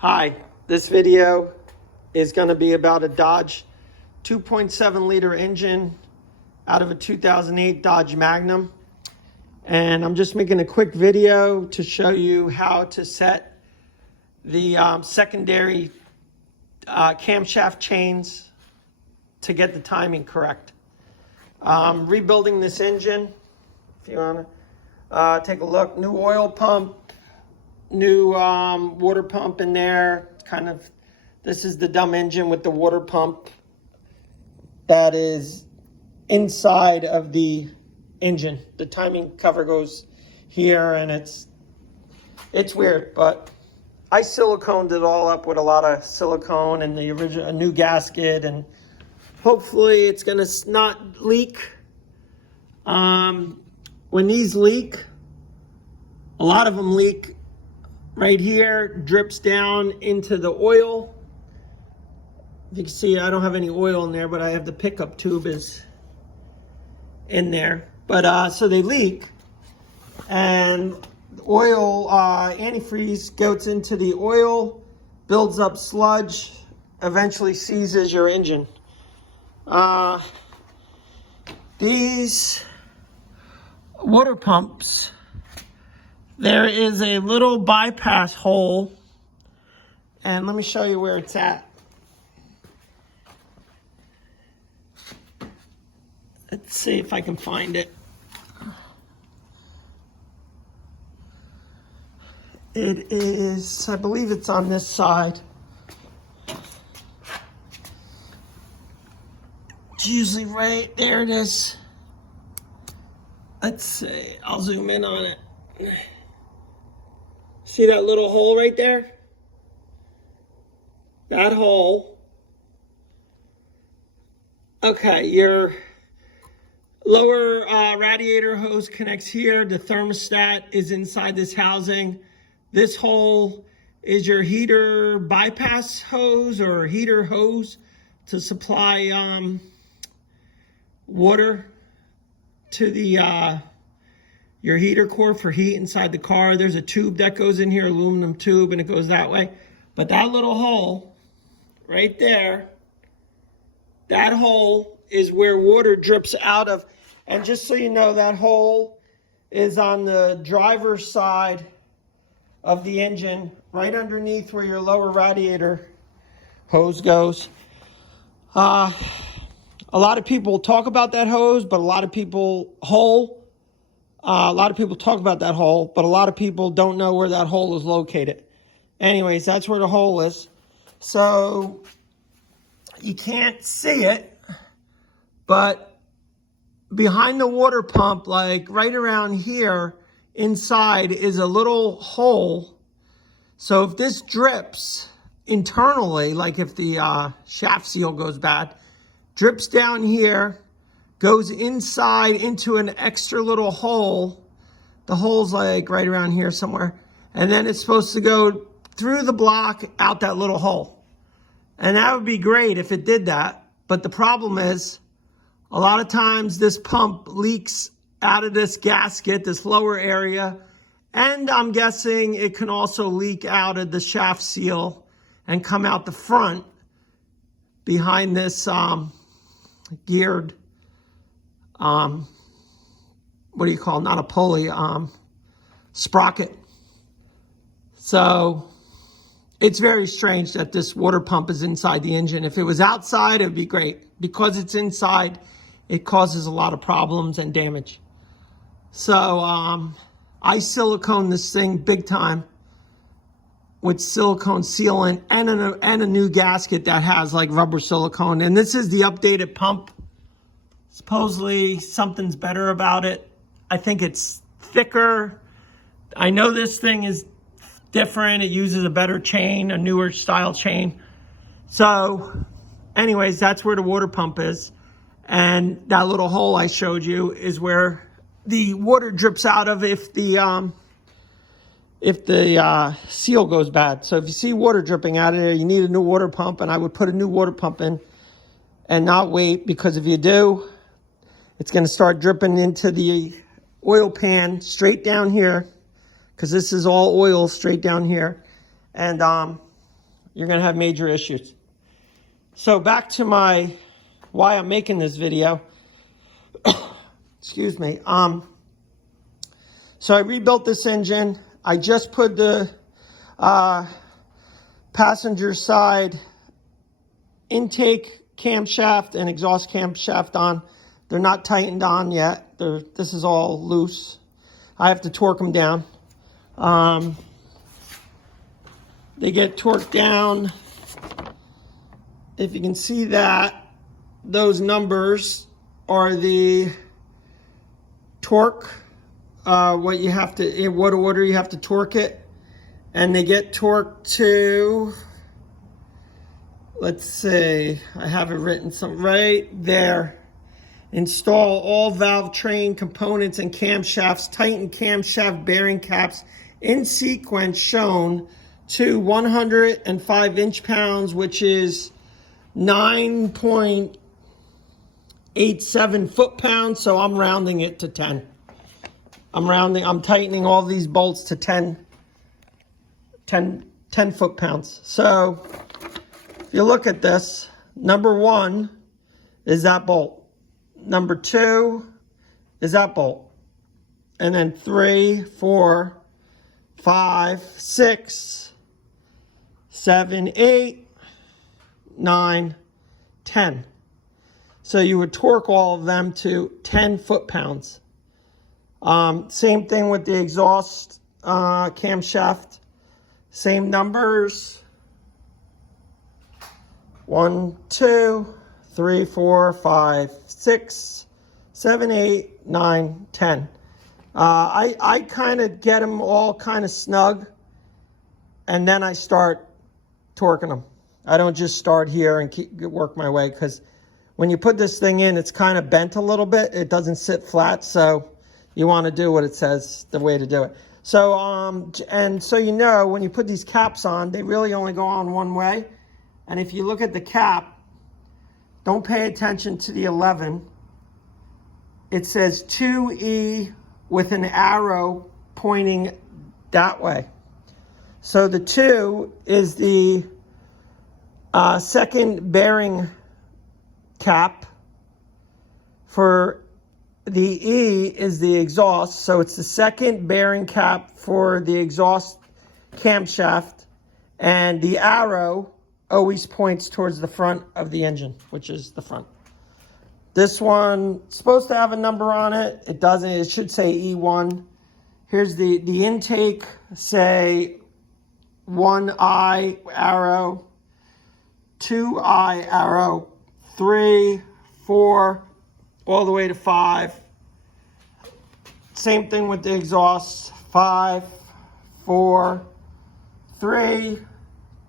Hi, this video is going to be about a Dodge 2.7 liter engine out of a 2008 Dodge Magnum. And I'm just making a quick video to show you how to set the secondary camshaft chains to get the timing correct. Rebuilding this engine, if you want to take a look, new oil pump, new water pump in there. This is the dumb engine with the water pump that is inside of the engine. The timing cover goes here, and it's weird, but I siliconed it all up with a lot of silicone and the original, a new gasket, and hopefully it's gonna not leak. When these leak, a lot of them leak right here, drips down into the oil. If you can see, I don't have any oil in there, but I have the pickup tube is in there. But so they leak, and oil antifreeze goes into the oil, builds up sludge, eventually seizes your engine. These water pumps, there is a little bypass hole, and let me show you where it's at. Let's see if I can find it. It is, I believe it's on this side. It's usually right there. It is. Let's see, I'll zoom in on it. See that little hole right there? That hole. Okay, your lower radiator hose connects here. The thermostat is inside this housing. This hole is your heater bypass hose or heater hose to supply water to the your heater core for heat inside the car. There's a tube that goes in here, aluminum tube, and it goes that way. But that little hole right there, that hole is where water drips out of. And just so you know, that hole is on the driver's side of the engine, right underneath where your lower radiator hose goes. A lot of people talk about that hose, but a lot of people talk about that hole, but a lot of people don't know where that hole is located. Anyways, that's where the hole is. So you can't see it, but behind the water pump, like right around here, inside is a little hole. So if this drips internally, like if the shaft seal goes bad, drips down here, goes inside into an extra little hole. The hole's like right around here somewhere. And then it's supposed to go through the block out that little hole. And that would be great if it did that. But the problem is, a lot of times this pump leaks out of this gasket, this lower area. And I'm guessing it can also leak out of the shaft seal and come out the front behind this geared, what do you call it? Not a pulley, sprocket. So it's very strange that this water pump is inside the engine. If it was outside, it would be great. Because it's inside, it causes a lot of problems and damage. So I silicone this thing big time with silicone sealant and a new gasket that has like rubber silicone. And this is the updated pump. Supposedly something's better about it. I think it's thicker. I know this thing is different. It uses a better chain, a newer style chain. So anyways, that's where the water pump is. And that little hole I showed you is where the water drips out of if the seal goes bad. So if you see water dripping out of there, you need a new water pump, and I would put a new water pump in and not wait, because if you do, it's going to start dripping into the oil pan straight down here, because this is all oil straight down here. And you're going to have major issues. So back to why I'm making this video. Excuse me. So I rebuilt this engine. I just put the passenger side intake camshaft and exhaust camshaft on. They're not tightened on yet. This is all loose. I have to torque them down. They get torqued down. If you can see that, those numbers are the torque, what you have to, in what order you have to torque it. And they get torqued to, let's see, I have it written some right there. Install all valve train components and camshafts, tighten camshaft bearing caps in sequence shown to 105 inch-pounds, which is 9.87 foot-pounds, so I'm rounding it to 10. I'm tightening all these bolts to 10 foot-pounds. So if you look at this, number 1 is that bolt. Number 2 is that bolt. And then 3, 4, 5, 6, 7, 8, 9, 10. So you would torque all of them to 10 foot-pounds. Same thing with the exhaust camshaft. Same numbers. 1, 2, 3, 4, 5, 6, 7, 8, 9, 10. I kind of get them all kind of snug, and then I start torquing them. I don't just start here and work my way, because when you put this thing in, it's kind of bent a little bit. It doesn't sit flat, so you want to do what it says, the way to do it. So, and so you know, when you put these caps on, they really only go on one way. And if you look at the cap, don't pay attention to the 11. It says 2E with an arrow pointing that way. So the 2 is the second bearing cap. For the E is the exhaust. So it's the second bearing cap for the exhaust camshaft. And the arrow always points towards the front of the engine, which is the front. This one is supposed to have a number on it. It doesn't. It should say E1. Here's the intake, say 1I arrow, 2I arrow, 3, 4, all the way to 5. Same thing with the exhaust. 5, 4, 3,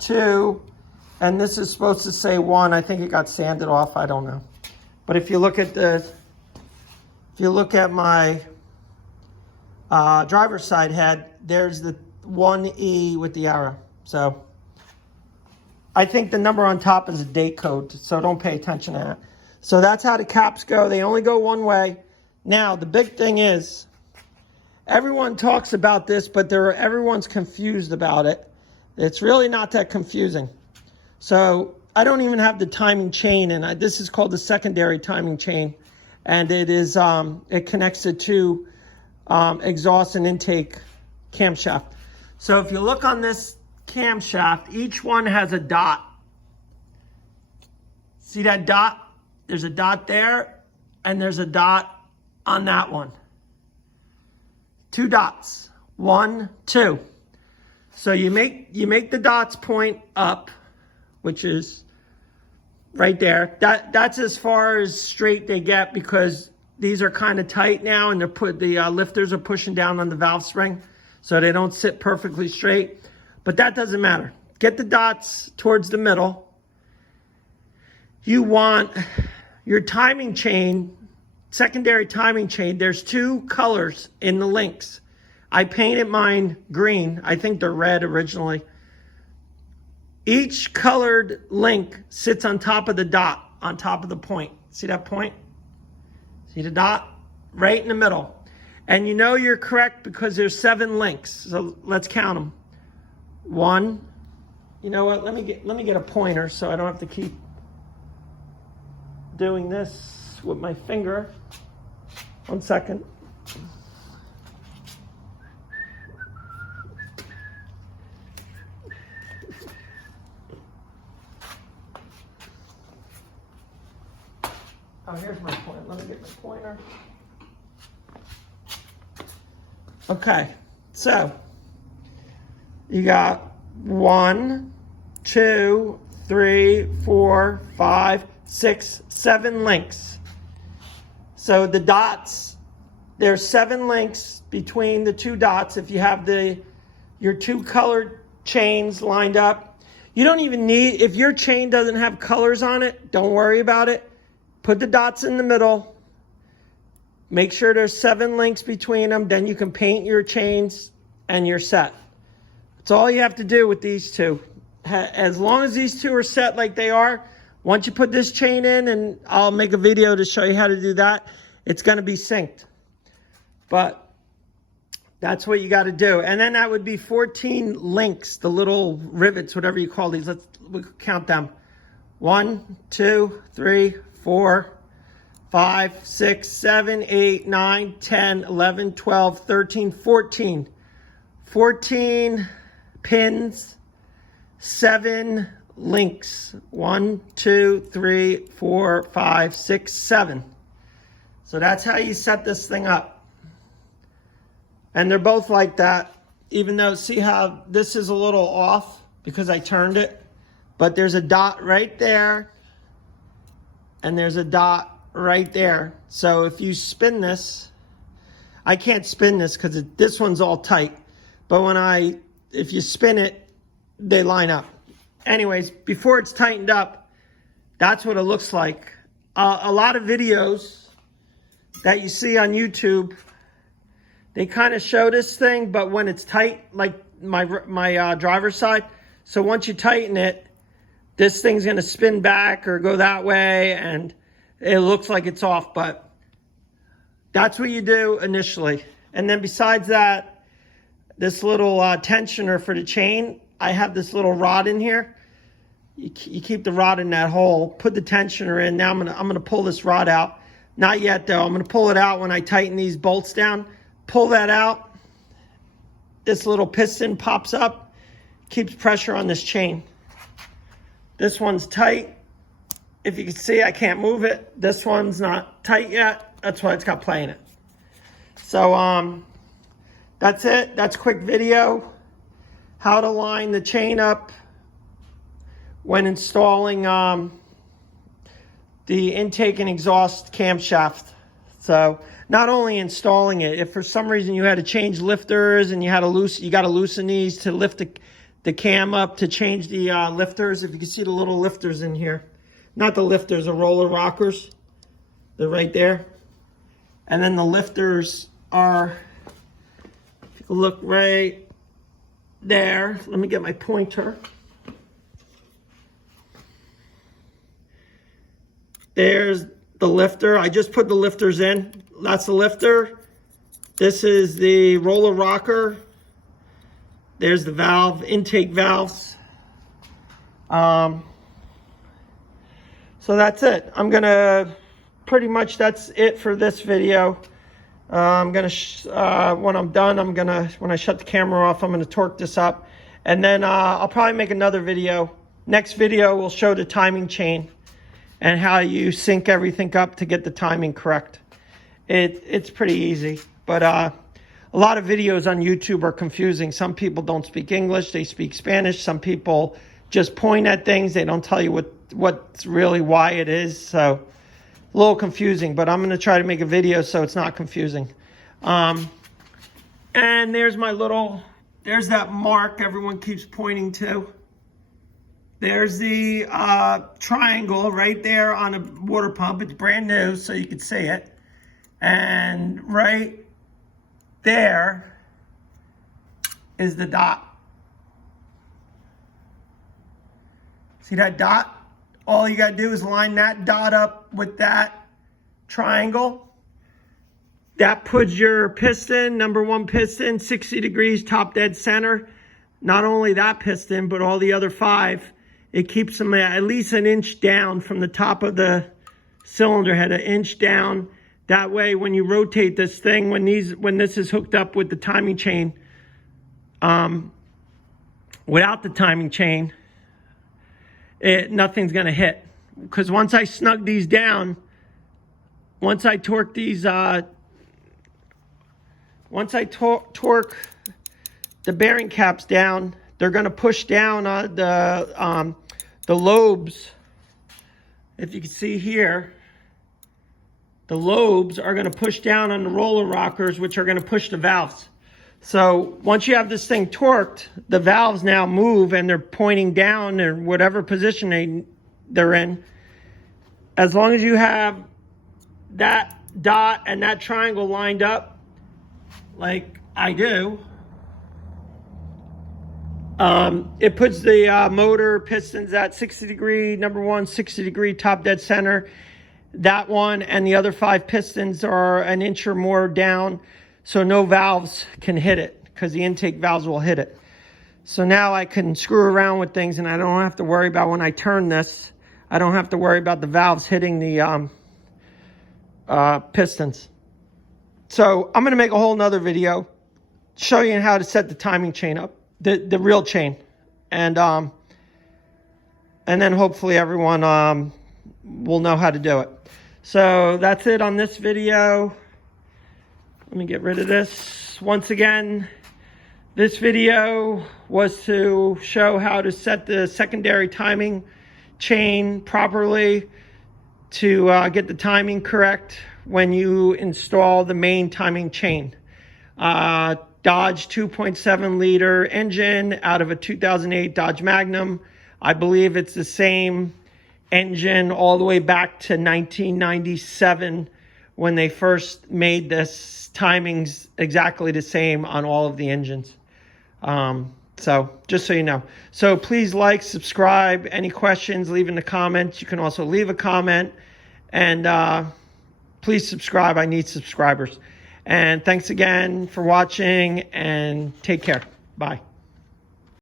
2, and this is supposed to say 1. I think it got sanded off. I don't know. But if you look at my driver's side head, there's the 1E with the arrow. So I think the number on top is a date code, so don't pay attention to that. So that's how the caps go. They only go one way. Now, the big thing is, everyone talks about this, but everyone's confused about it. It's really not that confusing. So I don't even have the timing chain, and this is called the secondary timing chain, and it is it connects the two exhaust and intake camshaft. So if you look on this camshaft, each one has a dot. See that dot? There's a dot there, and there's a dot on that one. 2 dots. 1, 2. So you make the dots point up, which is right there. That's as far as straight they get, because these are kind of tight now, and the lifters are pushing down on the valve spring, so they don't sit perfectly straight. But that doesn't matter. Get the dots towards the middle. You want your timing chain, secondary timing chain. There's 2 colors in the links. I painted mine green. I think they're red originally. Each colored link sits on top of the dot, on top of the point. See that point? See the dot? Right in the middle. And you know you're correct because there's 7 links. So let's count them. 1, You know what? Let me get a pointer so I don't have to keep doing this with my finger. 1 second. Oh, here's my pointer. Let me get my pointer. Okay, so you got 1, 2, 3, 4, 5, 6, 7 links. So the dots, there's 7 links between the 2 dots. If you have your 2 colored chains lined up, you don't even need, if your chain doesn't have colors on it, don't worry about it. Put the dots in the middle. Make sure there's 7 links between them. Then you can paint your chains and you're set. That's all you have to do with these 2. As long as these 2 are set like they are, once you put this chain in, and I'll make a video to show you how to do that, it's going to be synced. But that's what you got to do. And then that would be 14 links, the little rivets, whatever you call these. We'll count them. 1, 2, 3, 4, 5, 6, 7, 8, 9, 10, 11, 12, 13, 14. 14 pins, 7 links. 1, 2, 3, 4, 5, 6, 7. So that's how you set this thing up. And they're both like that, even though, see how this is a little off because I turned it? But there's a dot right there, and there's a dot right there. So if you spin this, I can't spin this because this one's all tight. But if you spin it, they line up. Anyways, before it's tightened up, that's what it looks like. A lot of videos that you see on YouTube, they kind of show this thing, but when it's tight, like my driver's side, so once you tighten it, this thing's going to spin back or go that way, and it looks like it's off, but that's what you do initially. And then besides that, this little tensioner for the chain, I have this little rod in here. You keep the rod in that hole, put the tensioner in. Now I'm gonna pull this rod out. Not yet though, I'm gonna pull it out when I tighten these bolts down. Pull that out. This little piston pops up, keeps pressure on this chain. This one's tight. If you can see, I can't move it. This one's not tight yet. That's why it's got play in it. So that's it. That's a quick video. How to line the chain up when installing the intake and exhaust camshaft. So not only installing it, if for some reason you had to change lifters and you got to loosen these to lift the cam up to change the lifters. If you can see the little lifters in here. Not the lifters, the roller rockers. They're right there. And then the lifters are, if you can look right there. Let me get my pointer. There's the lifter. I just put the lifters in. That's the lifter. This is the roller rocker. There's the valve, intake valves. So that's it. I'm gonna, pretty much that's it for this video. I'm gonna, when I'm done, when I shut the camera off, I'm gonna torque this up. And then I'll probably make another video. Next video will show the timing chain and how you sync everything up to get the timing correct. It's pretty easy, but a lot of videos on YouTube are confusing. Some people don't speak English, they speak Spanish. Some people just point at things. They don't tell you what's really why it is. So a little confusing, but I'm gonna try to make a video so it's not confusing. And there's there's that mark everyone keeps pointing to. There's the triangle right there on a water pump. It's brand new, so you can see it. And right there is the dot. See that dot? All you gotta do is line that dot up with that triangle. That puts your piston, number 1 piston, 60 degrees, top dead center. not only that piston, but all the other 5. It keeps them at least an inch down from the top of the cylinder head, an inch down. That way, when you rotate this thing, when this is hooked up with the timing chain, without the timing chain, nothing's gonna hit. Because once I snug these down, once I torque these, once I torque the bearing caps down, they're gonna push down the lobes. If you can see here, the lobes are gonna push down on the roller rockers, which are gonna push the valves. So once you have this thing torqued, the valves now move and they're pointing down or whatever position they're in. As long as you have that dot and that triangle lined up, like I do, it puts the motor pistons at 60 degree, number 1, 60 degree top dead center. That one and the other 5 pistons are an inch or more down, so no valves can hit it because the intake valves will hit it. So now I can screw around with things and I don't have to worry about when I turn this, I don't have to worry about the valves hitting the pistons. So I'm going to make a whole nother video showing you how to set the timing chain up, the real chain. And then hopefully everyone will know how to do it. So that's it on this video. Let me get rid of this. Once again, this video was to show how to set the secondary timing chain properly to get the timing correct when you install the main timing chain. Dodge 2.7 liter engine out of a 2008 Dodge Magnum. I believe it's the same engine all the way back to 1997 when they first made this. Timing's exactly the same on all of the engines. So just so you know. So please like, subscribe. Any questions, leave in the comments. You can also leave a comment. And please subscribe. I need subscribers. And thanks again for watching and take care. Bye.